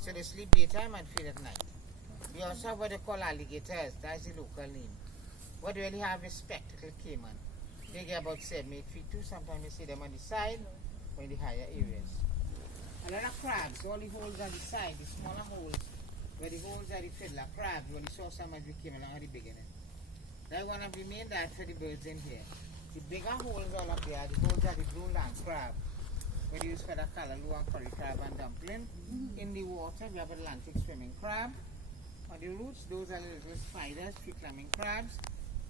So they sleep daytime and feed at night. We also have what they call alligators. That's the local name. What we really have is spectacled caiman. They get about 7-8 feet too. Sometimes you see them on the side or in the higher areas. A lot of crabs, all the holes on the side, the smaller holes, where the holes are the fiddler crabs. When you saw some as we came along at the beginning. That's one of the main diets for the birds in here. The bigger holes all up there, the holes are the blue land crab. Where they use for the callaloo and curry crab and dumpling. In the water, we have Atlantic swimming crab. On the roots, those are little spiders, tree climbing crabs.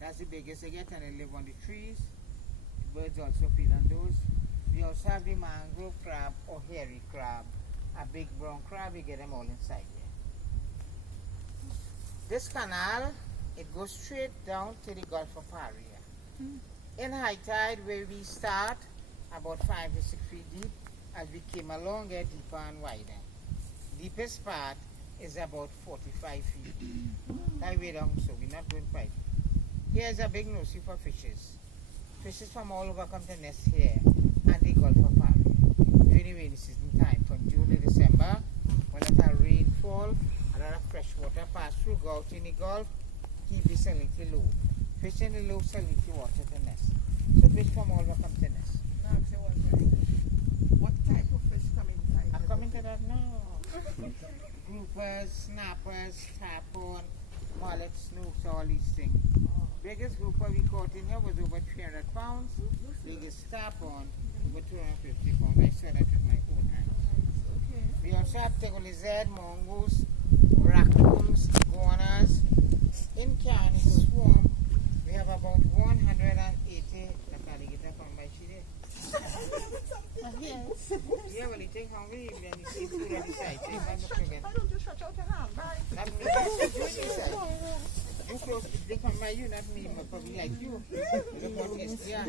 That's the biggest they get, and they live on the trees. The birds also feed on those. We also have the mangrove crab or hairy crab. A big brown crab, we get them all inside here. This canal, it goes straight down to the Gulf of Paria. In high tide, where we start, about 5 to 6 feet deep, as we came along, get deeper and wider. Deepest part is about 45 feet deep. That way down, so we're not going quite. Here's a big nursery for fishes. Fishes from all over come to nest here and the Gulf of Paria. During the rainy season time, from June to December, when a lot of rainfall, a lot of fresh water pass through, go out in the Gulf, keep the salinity low. Fish in the low salinity water to nest. So fish from all over come to nest. What type of fish come inside? I'm coming to that now. Groupers, snappers, tarpon, mullet, snooks, all these things. Biggest grouper we caught in here was over 300 pounds. Biggest tarpon, over 250 pounds. I saw that with my own hands. Okay. We also have table lizard, mongoose, raccoons, iguanas. In Caroni swarm, we have about 180. That alligator from my chile. Yes. Yeah, well, you take hungry, then you see food on the side. So you might not forget. Why don't you stretch out your hand? Right? That means you decide. You close, they come by you, not me, but probably like you. Look what is, yeah.